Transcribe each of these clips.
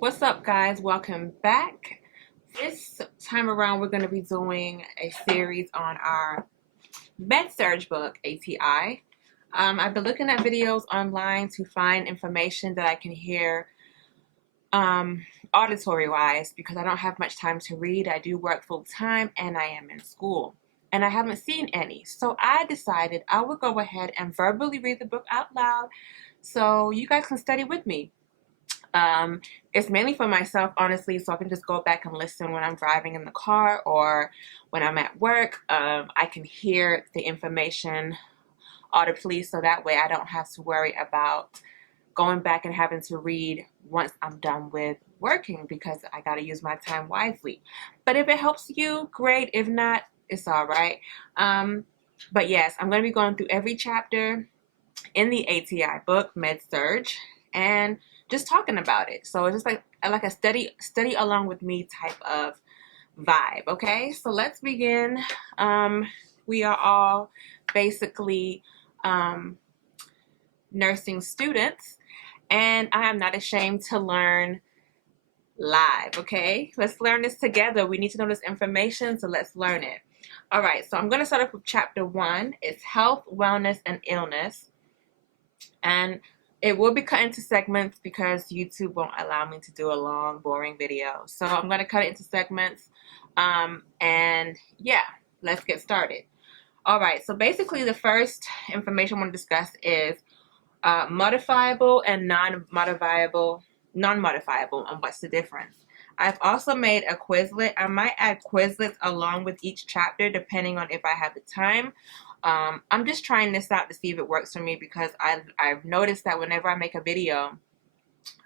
What's up, guys? Welcome back. This time around, we're going to be doing a series on our Surg book, ATI. I've been looking at videos online to find information that I can hear auditory-wise because I don't have much time to read. I do work full-time and I am in school. And I haven't seen any. So I decided I would go ahead and verbally read the book out loud so you guys can study with me. It's mainly for myself, honestly, so I can just go back and listen when I'm driving in the car or when I'm at work. I can hear the information audibly, so that way I don't have to worry about going back and having to read once I'm done with working because I got to use my time wisely. But if it helps you, great. If not, it's all right. But yes, I'm going to be going through every chapter in the ATI book, Surg, and just talking about it. So it's just like a study along with me type of vibe. Okay, so let's begin. We are all basically nursing students, and I am not ashamed to learn live. Okay, let's learn this together. We need to know this information, so let's learn it. All right, so I'm going to start off with chapter 1. It's health, wellness, and illness. And it will be cut into segments because YouTube won't allow me to do a long, boring video. So I'm going to cut it into segments. And yeah, let's get started. All right, so basically the first information I want to discuss is modifiable and non-modifiable, and what's the difference. I've also made a Quizlet. I might add Quizlets along with each chapter depending on if I have the time. I'm just trying this out to see if it works for me because I've noticed that whenever I make a video,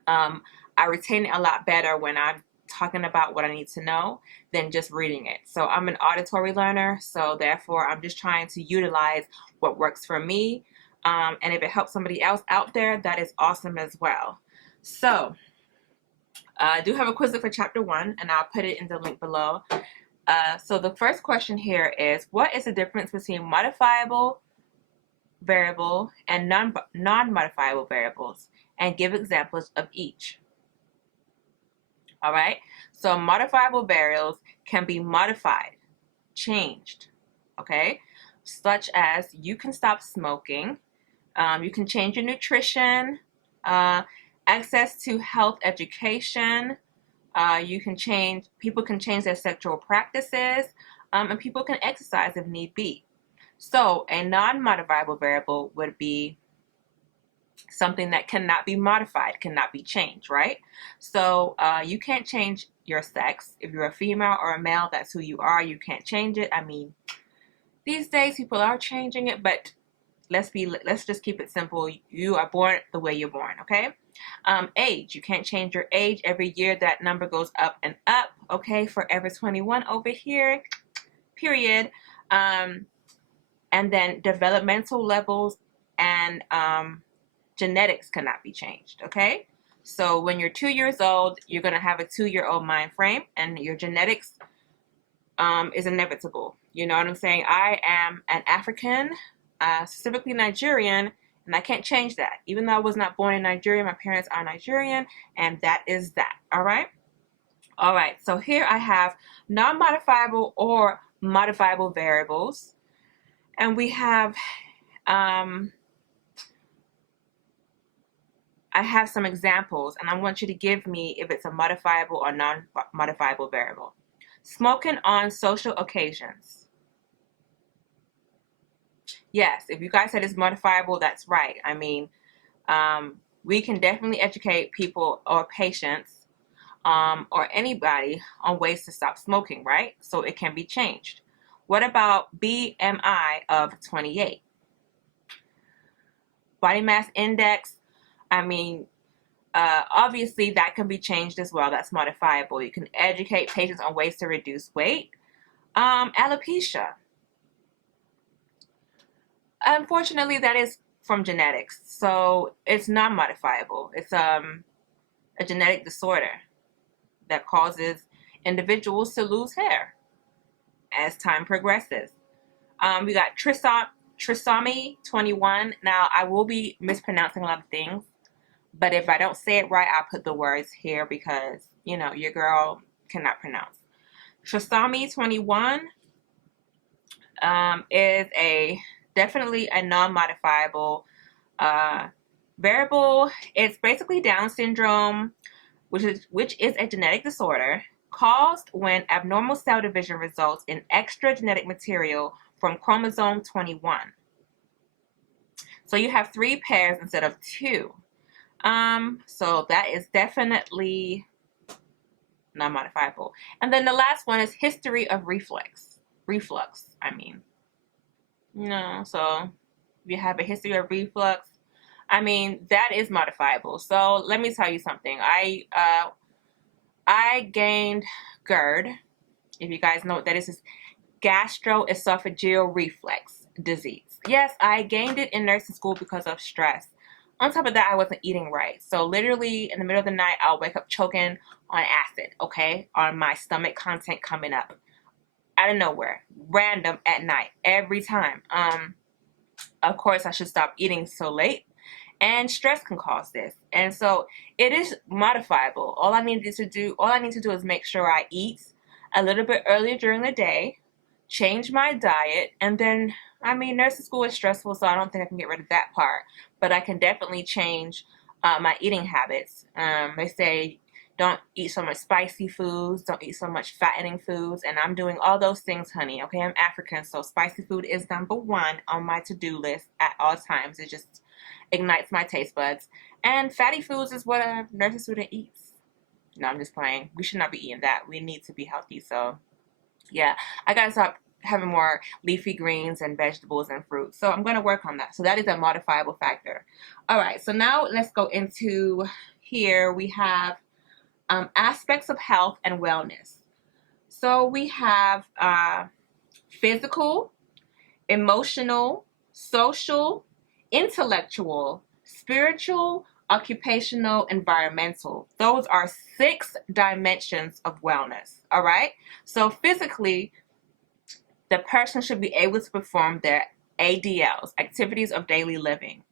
I retain it a lot better when I'm talking about what I need to know than just reading it. So I'm an auditory learner, so therefore I'm just trying to utilize what works for me. And if it helps somebody else out there, that is awesome as well. So I do have a Quizlet for chapter 1, and I'll put it in the link below. So the first question here is, what is the difference between modifiable variable and non-modifiable variables? And give examples of each. All right, so modifiable variables can be modified, changed, okay? Such as you can stop smoking, you can change your nutrition, access to health education, people can change their sexual practices, and people can exercise if need be. So a non-modifiable variable would be something that cannot be modified, cannot be changed, right? So you can't change your sex. If you're a female or a male, that's who you are. You can't change it. I mean, these days people are changing it, but let's just keep it simple. You are born the way you're born, okay? Age, you can't change your age. Every year that number goes up and up, okay? Forever 21 over here, period. And then developmental levels and genetics cannot be changed, okay? So when you're 2 years old, you're going to have a 2-year-old mind frame, and your genetics is inevitable. You know what I'm saying? I am an African, specifically Nigerian, and I can't change that. Even though I was not born in Nigeria, my parents are Nigerian, and that is that, all right? All right, so here I have non-modifiable or modifiable variables, and we have I have some examples, and I want you to give me if it's a modifiable or non-modifiable variable. Smoking on social occasions. Yes, if you guys said it's modifiable, that's right. I mean, we can definitely educate people or patients or anybody on ways to stop smoking, right? So it can be changed. What about BMI of 28? Body mass index, I mean, obviously that can be changed as well. That's modifiable. You can educate patients on ways to reduce weight. Alopecia. Unfortunately, that is from genetics, so it's not modifiable. It's a genetic disorder that causes individuals to lose hair as time progresses. We got trisomy 21. Now, I will be mispronouncing a lot of things, But if I don't say it right, I'll put the words here because, you know, your girl cannot pronounce. Trisomy 21 is definitely a non-modifiable variable. It's basically Down syndrome, which is a genetic disorder caused when abnormal cell division results in extra genetic material from chromosome 21. So you have 3 pairs instead of 2. So that is definitely non-modifiable. And then the last one is history of reflux, I mean. No, so if you have a history of reflux, I mean, that is modifiable. So let me tell you something. I gained GERD. If you guys know what that is gastroesophageal reflux disease. Yes, I gained it in nursing school because of stress. On top of that, I wasn't eating right. So literally in the middle of the night, I'll wake up choking on acid, okay? On my stomach content coming up. Out of nowhere. Random at night. Every time. Of course, I should stop eating so late. And stress can cause this. And so it is modifiable. All I need to do is make sure I eat a little bit earlier during the day, change my diet, and then, I mean, nursing school is stressful, so I don't think I can get rid of that part. But I can definitely change my eating habits. They say don't eat so much spicy foods, don't eat so much fattening foods, and I'm doing all those things, honey. Okay, I'm African, so spicy food is number 1 on my to-do list at all times. It just ignites my taste buds. And fatty foods is what a nursing student eats. No, I'm just playing. We should not be eating that. We need to be healthy. So, yeah, I gotta stop having more leafy greens and vegetables and fruits. So I'm going to work on that. So that is a modifiable factor. All right, so now let's go into here. We have aspects of health and wellness. So we have physical, emotional, social, intellectual, spiritual, occupational, environmental. Those are 6 dimensions of wellness. All right. So physically, the person should be able to perform their ADLs, activities of daily living.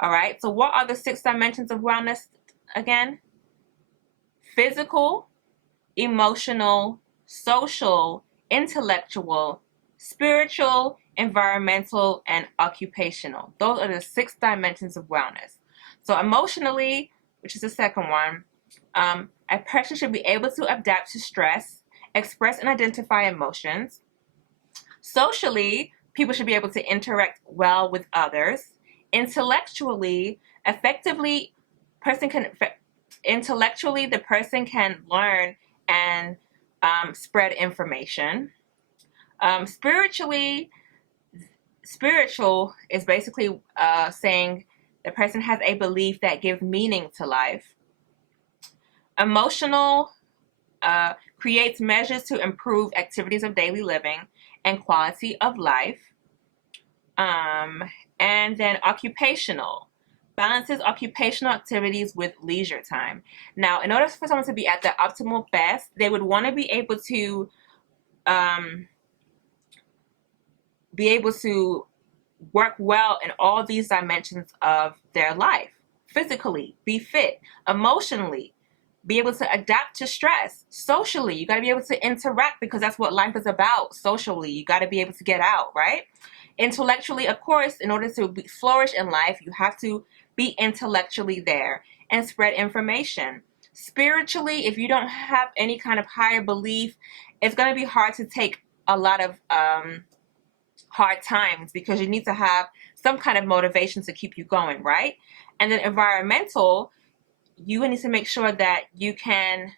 All right. So what are the 6 dimensions of wellness again? Physical, emotional, social, intellectual, spiritual, environmental, and occupational. Those are the 6 dimensions of wellness. So emotionally, which is the second one, a person should be able to adapt to stress, express and identify emotions. Socially, people should be able to interact well with others. Intellectually, the person can learn and spread information. Spiritual is basically saying the person has a belief that gives meaning to life. Emotional creates measures to improve activities of daily living and quality of life. And then occupational balances occupational activities with leisure time. Now, in order for someone to be at their optimal best, they would want to be able to work well in all these dimensions of their life. Physically, be fit. Emotionally, be able to adapt to stress. Socially, you got to be able to interact because that's what life is about. Socially, you got to be able to get out, right? Intellectually, of course, in order to flourish in life, you have to be intellectually there and spread information. Spiritually, if you don't have any kind of higher belief, it's going to be hard to take a lot of hard times because you need to have some kind of motivation to keep you going, right? And then environmental, you need to make sure that you can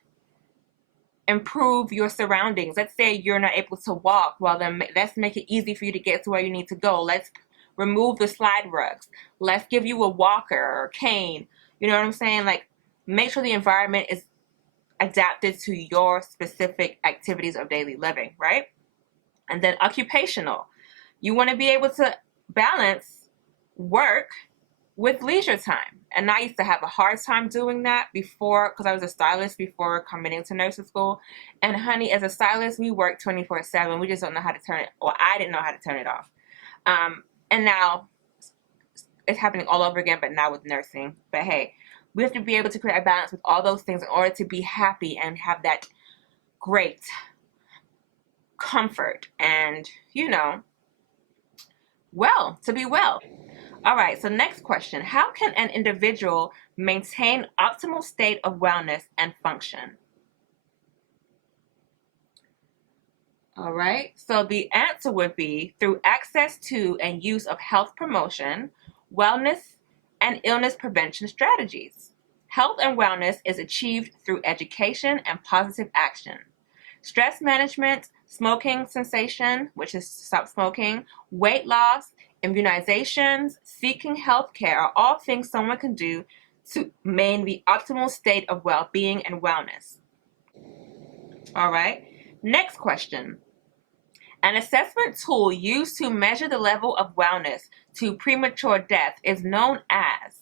improve your surroundings. Let's say you're not able to walk. Well, then let's make it easy for you to get to where you need to go. Let's remove the slide rugs. Let's give you a walker or cane. You know what I'm saying? Like, make sure the environment is adapted to your specific activities of daily living, right? And then occupational. You want to be able to balance work with leisure time. And I used to have a hard time doing that before, because I was a stylist before coming into nursing school. And honey, as a stylist, we work 24/7. We just don't know how to turn it, or I didn't know how to turn it off. And now it's happening all over again, but now with nursing. But hey, We have to be able to create a balance with all those things in order to be happy and have that great comfort and, you know, to be well. All right, so next question. How can an individual maintain optimal state of wellness and function? All right, so the answer would be through access to and use of health promotion, wellness, and illness prevention strategies. Health and wellness is achieved through education and positive action. Stress management, smoking cessation, which is stop smoking, weight loss, immunizations, seeking health care are all things someone can do to maintain the optimal state of well-being and wellness. All right, next question. An assessment tool used to measure the level of wellness to premature death is known as.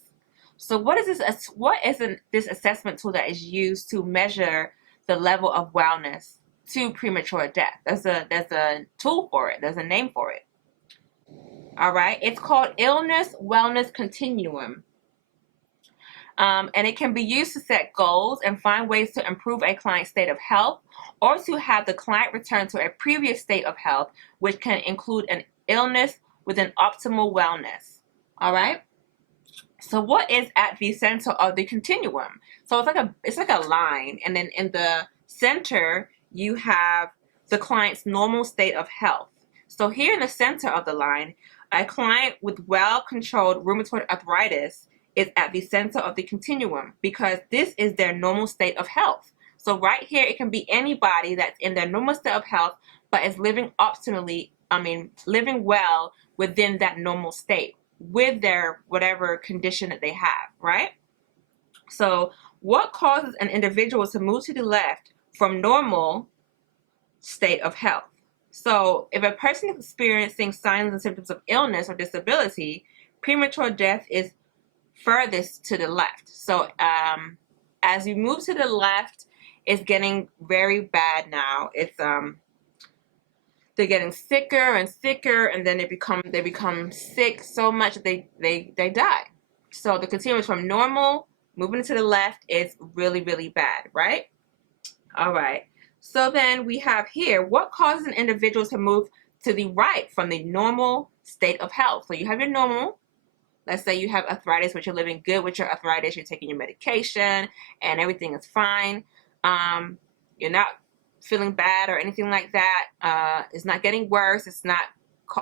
So what is this? What is this assessment tool that is used to measure the level of wellness to premature death? There's a tool for it. There's a name for it. All right. It's called Illness Wellness Continuum. And it can be used to set goals and find ways to improve a client's state of health or to have the client return to a previous state of health, which can include an illness with an optimal wellness. All right. So what is at the center of the continuum? So it's like a line, and then in the center you have the client's normal state of health. So here in the center of the line, a client with well-controlled rheumatoid arthritis is at the center of the continuum because this is their normal state of health. So right here, it can be anybody that's in their normal state of health, but is living optimally, living well within that normal state with their whatever condition that they have, right? So what causes an individual to move to the left from normal state of health? So if a person is experiencing signs and symptoms of illness or disability, premature death is furthest to the left. So as you move to the left, it's getting very bad now. It's they're getting sicker and sicker, and then they become sick so much that they die. So the continuum from normal moving to the left is really, really bad, right? All right. So then we have here, what causes an individual to move to the right from the normal state of health? So you have your normal. Let's say you have arthritis, but you're living good with your arthritis. You're taking your medication and everything is fine. You're not feeling bad or anything like that. It's not getting worse. It's not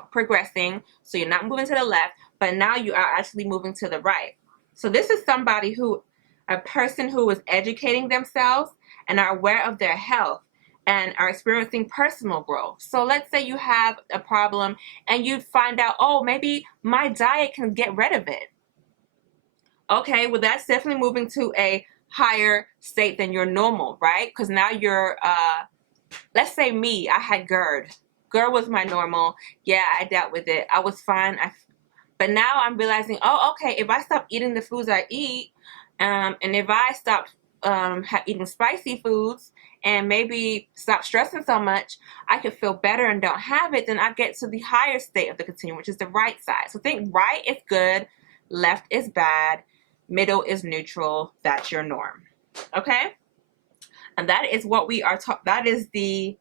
progressing. So you're not moving to the left, but now you are actually moving to the right. So this is a person who is educating themselves and are aware of their health and are experiencing personal growth. So let's say you have a problem and you find out, oh, maybe my diet can get rid of it. Okay, well, that's definitely moving to a higher state than your normal, right? Because now you're, let's say me, I had GERD. GERD was my normal. Yeah, I dealt with it. I was fine. But now I'm realizing, oh, okay, if I stop eating the foods I eat, and if I stop eating spicy foods and maybe stop stressing so much, I can feel better and don't have it, then I get to the higher state of the continuum, which is the right side. So think right is good, left is bad, middle is neutral. That's your norm. Okay? And that is what we are talking, that is the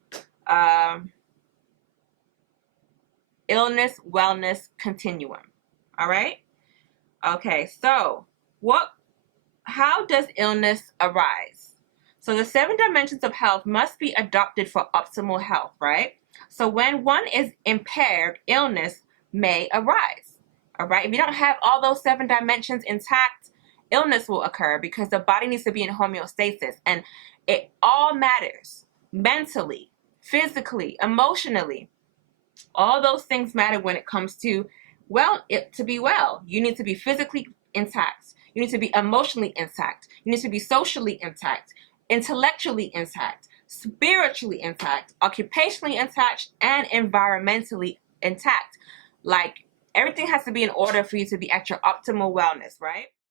illness wellness continuum. All right? Okay, so how does illness arise? So the 7 dimensions of health must be adopted for optimal health, right? So when one is impaired, illness may arise. All right? If you don't have all those 7 dimensions intact, illness will occur because the body needs to be in homeostasis, and it all matters. Mentally, physically, emotionally, all those things matter when it comes to to be well. You need to be physically intact. You need to be emotionally intact. You need to be socially intact, intellectually intact, spiritually intact, occupationally intact, and environmentally intact. Like, everything has to be in order for you to be at your optimal wellness, right?